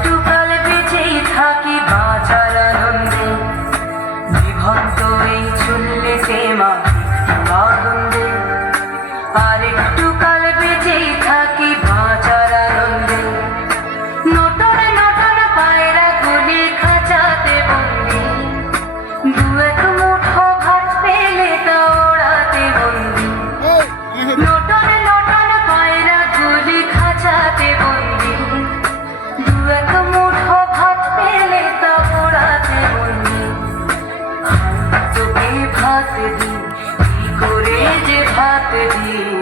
একটু কাল বেঁচেই থাকি বাঁচালানো happy.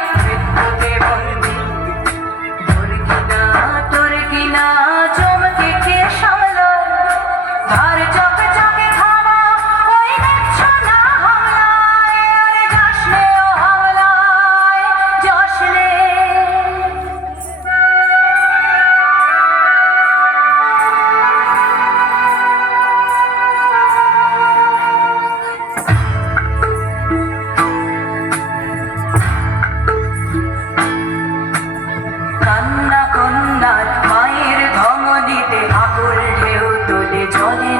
Bye. told.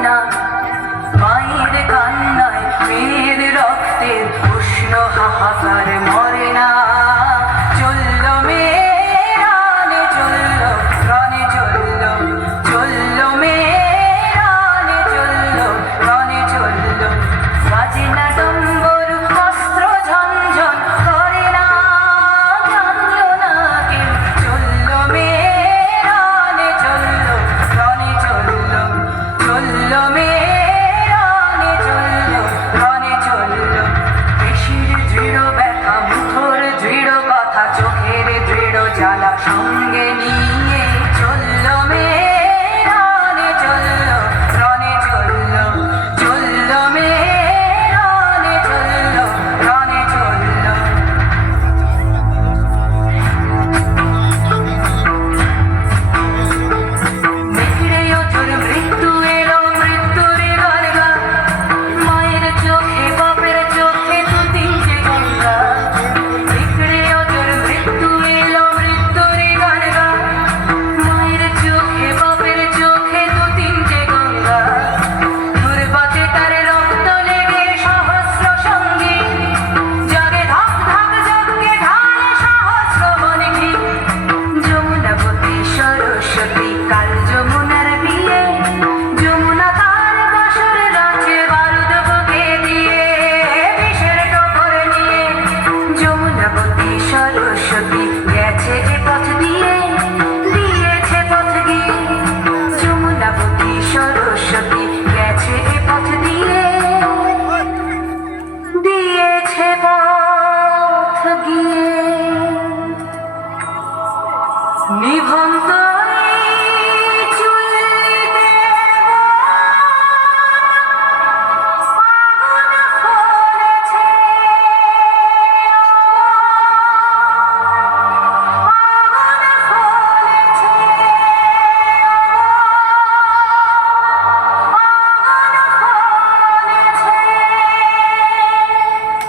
গিয়ে নিভন্ত